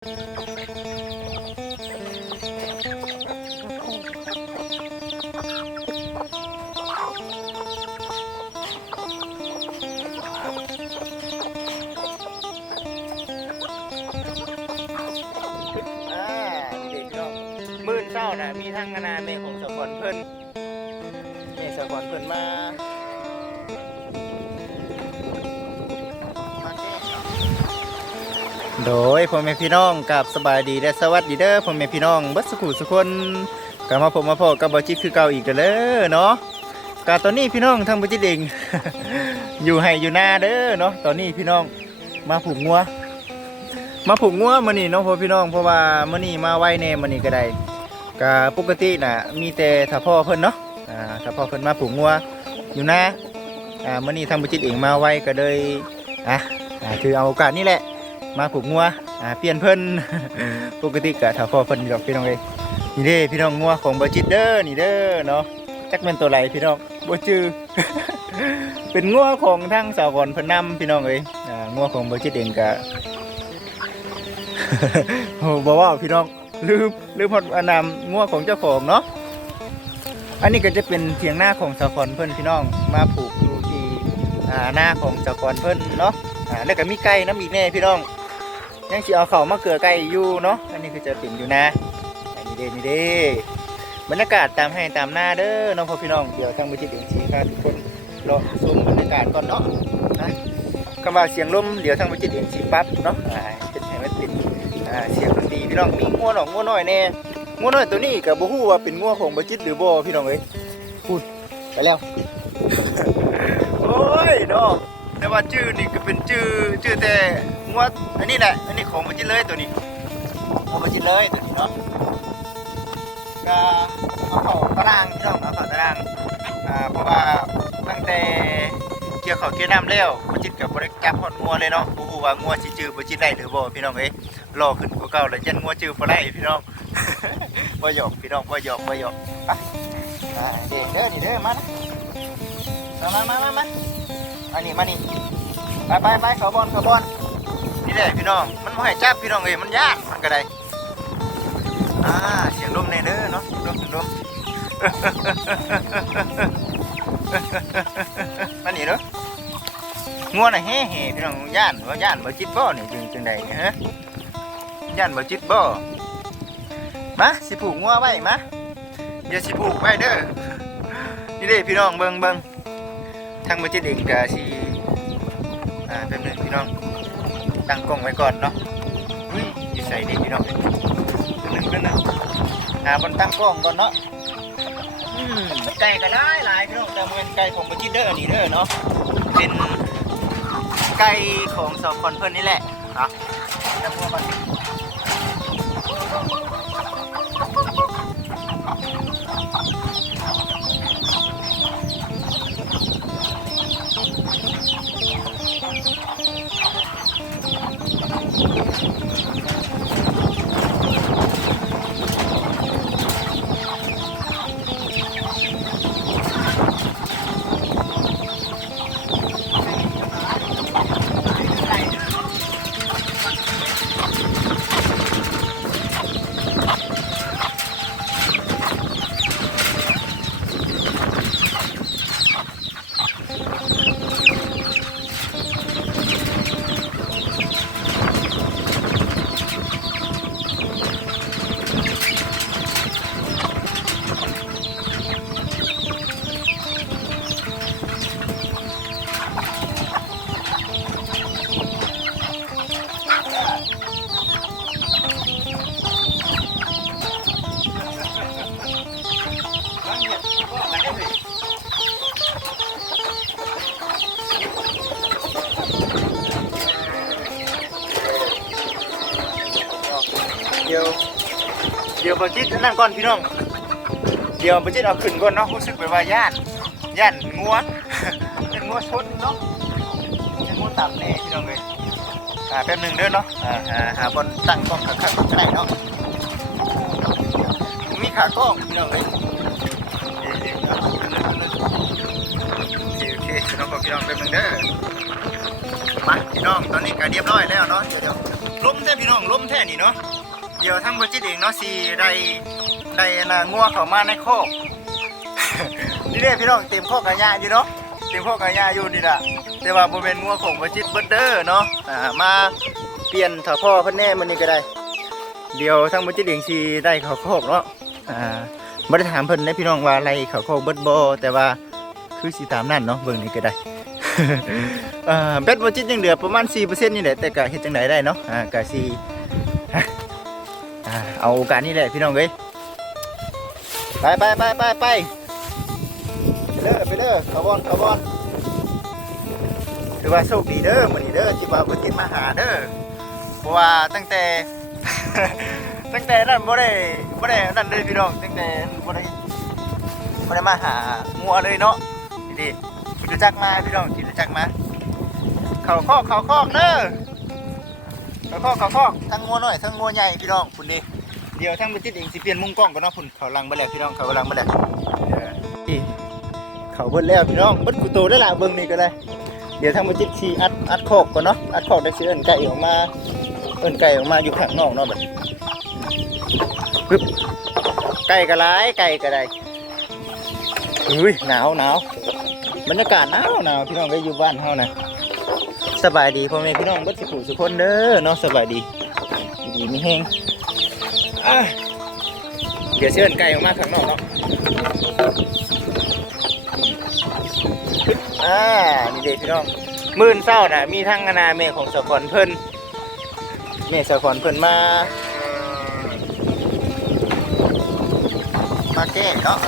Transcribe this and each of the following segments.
มื้อเช้าน่ะมีทั้งคณะแม่ของสะพอนเพิ่นแม่สะพอนเพิ่นมาโดยพ่อแม่พี่น้องกับสบายดีและสวัสดีเด้อพ่อแม่พี่น้องเบิดสุขุสุคนกลับมาพบมาพอกับบ่จิตคือเก่าอีกเด้อเนาะกะตอนนี้พี่น้องทางบ่จิตเอง อยู่ให้อยู่หน้าเด้อเนาะตอนนี้พี่น้องมาผูกงัวมื้อนี้เนาะพ่อพี่น้องเพราะว่ามื้อนี้มาไวแน่มื้อนี้ก็ได้ก็ปกติน่ะมีแต่ถ้าพ่อเพิ่นเนาะถ้าพ่อเพิ่นมาผูกงัวอยู่หน้ามื้อนี้ทางบ่จิตเองมาไวก็เลยถือเอาโอกาสนี้แหละมาผูกงัวเปลี่ยนเพิ่น ปกติก็ถ้าพ่อเพิ่นดอกพี่น้องเอ้ยนี่เด้พี่น้องงัวของบ่จิตเด้อนี่เด้อเนาะจักแม่นตัวไหนพี่น้องบ่จื้อ เป็นงัวของทางสาวก่อนเพิ่นนำพี่น้องเอ้ยงัวของบ่จิตเองก็ โอ้บ่ว่าพี่น้องลืมฮอดอนามงัวของเจ้าของเนาะอันนี้ก็จะเป็นเถียงหน้าของสาวก่อนเพิ่นพี่น้องมาผูกอยู่ที่หน้าของสาวก่อนเพิ่นเนาะแล้วก็มีไก่น้ำอีกแน่พี่น้องยังสิเอาเข้ามาเกลือไก่อยู่เนาะอันนี้คือจะเป็นอยู่นะนี่เด้บรรยากาศตามให้ตามหน้าเด้อน้องพ่อพี่น้องเดี๋ยวทางบ่จิตเองสิพาทุกคนรอชมบรรยากาศก่อนเนาะคำว่าเสียงลมเดี๋ยวทางบ่จิตเองสิปรับเนาะเป็นให้มันเป็นเสียงดนตรีพี่น้องมีงัวหนองงัวน้อยแน่งัวน้อยตัวนี้ก็บ่ฮู้ว่าเป็นงัวของบ่จิตหรือบ่พี่น้องเอ้ยพูดไปแล้ว โอ้ยเนาะแต่ว่าชื่อนี่ก็เป็นชื่อแต่งัวอันนี้แหละอันนี้ของบ่จิตเลยตัวนี้ของบ่จิตเลยตัวนี้เนาะก็เอาเข้าตารางพี่น้องเอาเข้าตารางเพราะว่าตั้งแต่เกี่ยวข้าวเกี่ยวน้ำแล้วบ่จิตก็บ่ได้จับฮอดงัวเลยเนาะบ่ฮู้ว่างัวสิชื่อบ่จิตได้หรือบ่พี่น้องเอ้ยรอขึ้นกว่าเก่าแล้วยันงัวชื่อบ่ได้พี่น้อง บ่หยอกพี่น้องบ่หยอกไปเด้อนี่เด้อมานะมาอันนี้มานี่ไปขอบอลนี่แหละพี่น้องมันบ่ให้จับพี่น้องเอ้ยมันยากมันก็ได้เสียงลมแน่เด้อเนาะลมมานี่เด้องัวน่ะแฮ่พี่น้องย่านบ่จิตบ่นี่จังใดเนี่ยฮะย่านบ่จิตบ่มาสิผูกงัวไว้มาเดี๋ยวสิผูกไว้เด้อนี่เด้พี่น้องเบิ่งทางบ่จิตเองก็สิแป๊บนึงพี่น้องตั้งกล้องไว้ก่อนเนาะอยู่ใส่นี่พี่น้องแป๊บนึงบนตั้งกล้องก่อนเนาะไก่ก็หลายพี่น้องแต่เหมือนไก่ของบ่จิตเด้อนี่เด้อเนาะเป็นไก่ของสาวคนเพิ่นนี่แหละเนาะแล้วพวกมันเดี๋ยวบ่จิตนั่งก่อนพี่น้องเดี๋ยวบ่จิตเอาขึ้นก่อนเนาะรู้สึกแบบว่าย่านงัว เป็นงัวชนเนาะเป็นงัวต่ำแน่พี่น้องเลยแป๊บนึงเด้อเนาะหาบนตั้งกล้องข้างๆได้เนาะมีขากล้องพี่น้องเลยโอเคพี่น้องแป๊บนึงเด้อมาพี่น้องตอนนี้ก็เรียบร้อยแล้วเนาะเดี๋ยว ล้มแท้พี่น้องล้มแท้นี่เนาะเดี๋ยวทั้งบริจิตเองเนาะสีได้งัวเข้ามาในคอก นี่เด้พี่น้องเต็มคอกกระยาอยู่เนาะเต็มคอกกระยาอยู่นี่ล่ะแต่ว่าบ่เป็นงัวของบริจิตเบิดเด้อเนาะมาเปลี่ยนถ้าพ่อเพิ่นแน่มื้อนี้ก็ได้เดี๋ยวทั้งบริจิตเองสิได้เข้าคอกเนาะบ่ได้ถามเพิ่นนะพี่น้องว่าอะไรเข้าคอกเบิดบ่แต่ว่าคือสิตามนั้นเนาะเบิ่งนี่ก็ได้ แบตบริจิตยังเหลือประมาณ 4% นี่แหละแต่ก็เฮ็ดจังไดได้เนาะก็สิเอาโอกาสนี้แหละพี่น้องเอ้ยไปไปเด้อขบอนถือว่าโชคดีเด้อมื้อนี้เด้อที่ว่าบ่ติดมาหาเด้อเพราะว่าตั้งแต่ นั้นบ่ได้นั่นเลยพี่น้องตั้งแต่บ่ได้มาหางัวเลยเนาะนี่คิดรู้จักมาพี่น้องคิดรู้จักมาเข้าคอกเด้อเข้าคอกทั้งงัวน้อยทั้งงัวใหญ่พี่น้องพุ่นนี่เดี๋ยวทั้งบ่ติดเองสิเปลี่ยนมุมกล้องก่อนเนาะพุ่นเขาลังบ่แล้วพี่น้องเขาลังบ่แล้วเขาเบิดแล้วพี่น้องเบิดกูโตได้ล่ะเบิ่งนี่ก็ได้เดี๋ยวทั้งบ่ติดสิอัดคอกก่อนเนาะอัดคอกได้สิเอิ้นไก่ออกมาอยู่ข้างนอกเนาะบัดปึ๊บไก่ก็หลายไก่ก็ได้อุ้ยหนาวบรรยากาศหนาวพี่น้องก็อยู่บ้านเฮานะสบายดีพ่อแม่พี่น้องเบิดสุขคนเด้อเนาะสบายดีมีแห้งเดี๋ยวเชิญไก่ออกมาข้างนอกเนาะนี่เด็กพี่น้องมื้อเช้าน่ะมีทั้งนาแม่ของสะพรเพิ่นแม่สะพรเพิ่นมาแก้เนาะ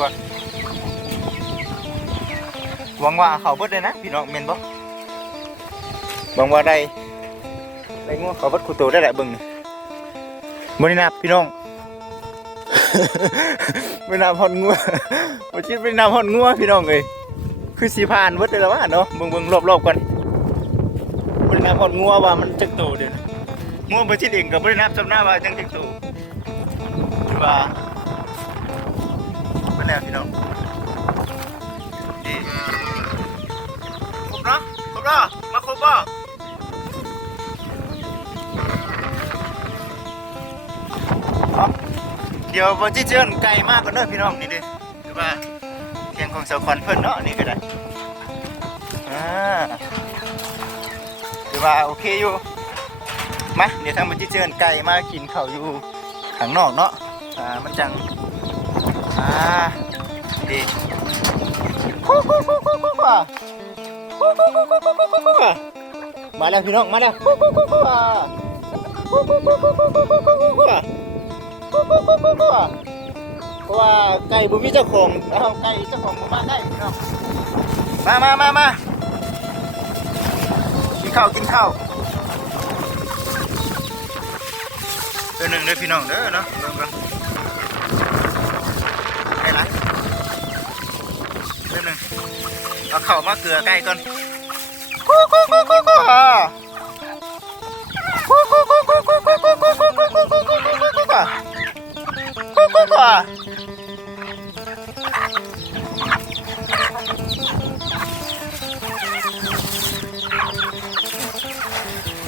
ก่อนหวังว่าเขาเบิดเลยนะพี่น้องเมนบ่หวังว่าได้งัวเขาเบิดคูโตได้แหละเบิ่งนี่บ่ได้นับพี่น้อง บ่นับฮอดงัวบ่คิดบ่นับฮอดงัวพี่น้องเอ้ยคือสิผ่านเบิดได้แล้วว่าเนาะเบิ่งรอบๆก่อนบ่ได้นับฮอดงัวว่ามันจักโตเด้องัวบ่คิดเองก็บ่ได้นับจำหน้าว่าจังจักโตคือว่าเป็นแล้วพี่น้องดีครบเนาะมาครบป่ะเดี๋ยวบนที่เชิญไกลมากกันเด้อพี่น้องนี่ดิคือว่าเทียงของสาวขวัญเพิ่นเนาะนี่ก็ได้คือว่าโอเคอยู่มาเดี๋ยวทางบนที่เชิญไก่มากินข้าวอยู่ข้างนอกเนาะมันจังดีมาแล้วพี่น้องมาแล้วเพราะว่าไก่บุมีเจ้าของเอาไก่เจ้าของมาได้พี่น้องมากินข้าวเดือนหนึ่งเด้อพี่น้องเด้อเนาะเบิ่งได้ละเดือนหนึ่งเอาข้าวมาเกลือไก่ก่อน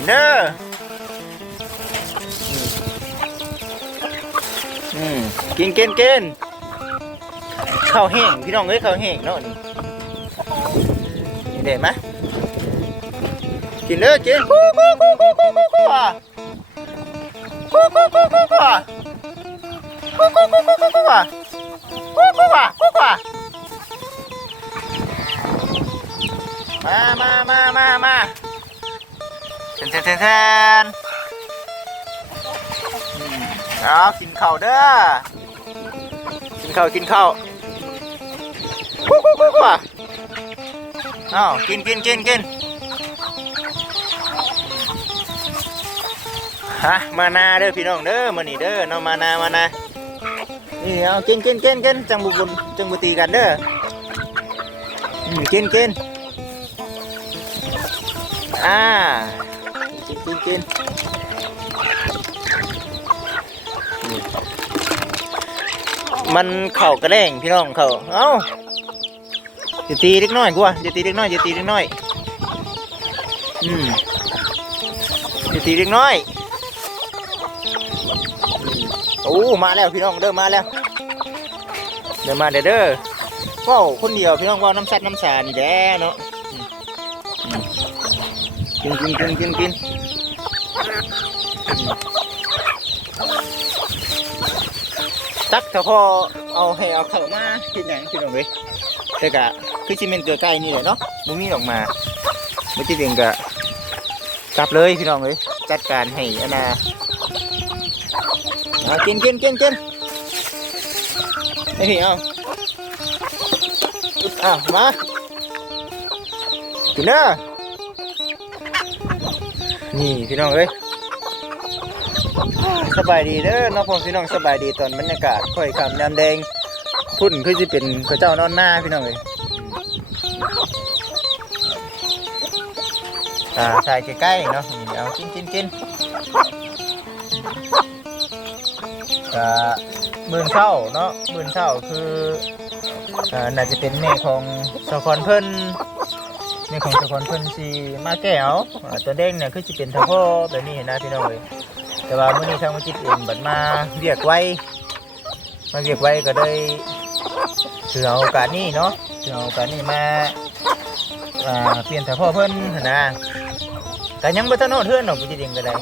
เด้อกินข้าวแห้งพี่น้องเอ้ยข้าวแห้งเนาะนี่เด็ดไหมกินเลยกินมาแทนเอากินข้าวเด้อกินข้าวเอากินฮะมานาเด้อพี่น้องเด้อมานี่เด้อน้องมานานี่เอากินจังบุตีกันเด้อกินกินมันเข่ากระแดงพี่น้องเข่าเอ้า อย่าตีเล็กน้อยกูอ่ะอย่าตีเล็กน้อยอย่าตีเล็กน้อยอย่าตีเล็กน้อยโอ้มาแล้วพี่น้องเด้อมาแล้วเด้อมาเด้อว้าวคนเดียวพี่น้องว้าวน้ำซัดน้ำสานี่แด้เนาะกินตักถ้าพอเอาให้เอาเข้ามากินอย่างพี่น้องเลยแต่กะคือจิเมนเกลือไก่นี่แหละเนาะมุ้งนี่ออกมาไม่ติดเองกะกลับเลยพี่น้องเลยจัดการให้อันน่ะกินไอ้พี่เอามากินเด้อนี่พี่น้องเอ้ยสบายดีเด้อน้องพ่อพี่น้องสบายดีตอนบรรยากาศค่อยคำน้ำแดงพุ่นคือจะเป็นพระเจ้านอนหน้าพี่น้องเอ้ยถ่ายใกล้ๆเนาะเอากินมื่นเช้าเนาะมื่นเช้าคือน่าจะเป็นแม่ของสะคอนเพิ่นแม่ของสะคอนเพิ่นสิมาแก้วตัวเด้งเนี่ยคือจะเป็นทพ่อแบบนี้เห็นนะพี่น้องเลยแต่ว่ามื้อนี้ทางมันจิตเองบัดมาเรียกไว้ก็ได้ถือเอาโอกาสนี้เนาะถือเอาโอกาสนี้มาเปลี่ยนทพ่อเพิ่นนะแต่ยังบ่ทันฮอดเฮือนดอกผู้จิตเองก็ได้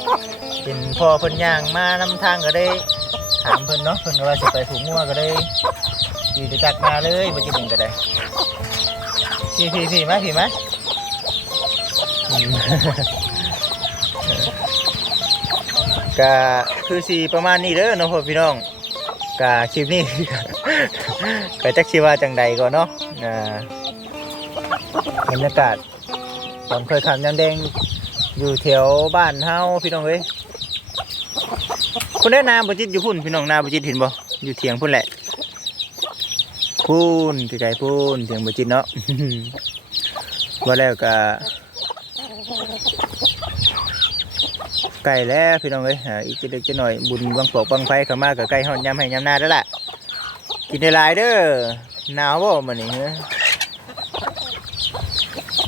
เป็นพ่อเพิ่นย่างมานำทางก็ได้ถามเพิ่นเนาะเพิ่นว่าสิไปผูกงัวก็ได้อยู่จะจักมาเลยผู้จิตเองก็ได้พี่มาก็คือสีประมาณนี้เด้อน้องพ่อพี่น้องก็คลิปนี้ ก็จักสิว่าจังใดก่อนเนาะบรรยากาศตอนเคยขับยามแดงอยู่แถวบ้านเฮาพี่น้องเอ้ยคนได้นาบุจิตอยู่พุ่นพี่น้องนาบุจิตเห็นบ่อยู่เถียงพุ่นแหละพุ่นไกลๆพุ่นเถียงบุจิตเนาะ ว่าแล้วก็ไก่แล้วพี่น้องเอ้ยอีกจะเด็กจะหน่อยบุญบังปอกบังไฟเข้ามากับไก่หอนยำให้ยำหน้าแล้วล่ะกินได้หลายเด้อหนาวบ่มันนี่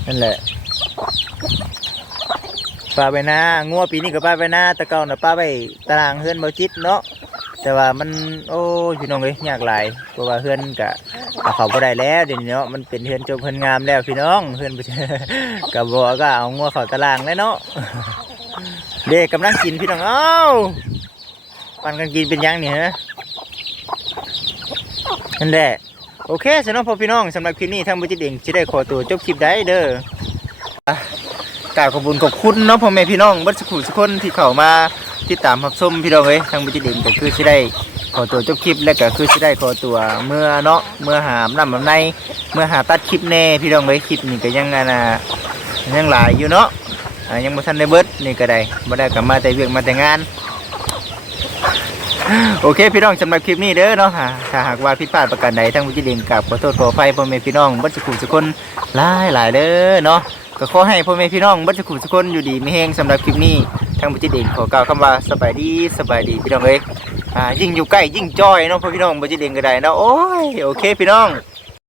นั่นแหละปลาไปนางัวปีนี้กับปลาไปนาตะเกาน่ะปลาไปตารางเฮือนบ่จิตเนาะแต่ว่ามันโอ้พี่น้องเอ้ยยากหลายเพราะว่าเฮือนกะเขาบ่ได้แล้วเดี๋ยวนี้เนาะมันเป็นเฮือนจบเฮือนงามแล้วพี่น้องเฮือนกับบ่ก็เอางัวเข้าตารางแล้วเนาะเด็กกำลังกินพี่น้องเอ้าปั่นกันกินเป็นยังเนี่ยนั่นแหละโอเคสำหรับพ่อพี่น้องสำหรับคลิปนี้ทางบุจิตเองจะได้ขอตัวจบคลิปได้เด้อกราบขอบคุณเนาะพ่อแม่พี่น้องบัดสักคนที่เข้ามาติดตามรับชมพี่น้องเอ้ยทางบุจิตเองก็คือจะได้ขอตัวจบคลิปและก็คือจะได้ขอตัวเมื่อเนาะเมื่อหามน้ำในเมื่อหาตัดคลิปแน่พี่น้องเอ้ยคลิปนี้ก็ยังยังหลายอยู่เนาะยังบ่ทันได้เบิดนี่ก็ได้บ่ได้กลับมาแต่เวียกมาแต่งานโอเคพี่น้องสำหรับคลิปนี้เด้อเนาะถ้าหากว่าผิดพลาดประการใดทั้งวิจิตรกับขอโทษขออภัยพ่อแม่พี่น้องบัดสักคนหลายเด้อเนาะก็ขอให้พ่อแม่พี่น้องบัดสักคนอยู่ดีมีแฮงสำหรับคลิปนี้ทั้งวิจิตรขอกล่าวคำว่าสบายดีพี่น้องเอ้ยยิ่งอยู่ใกล้ยิ่งจ้อยเนาะพ่อพี่น้องวิจิตรก็ได้เนาะโอ้ยโอเคพี่น้อง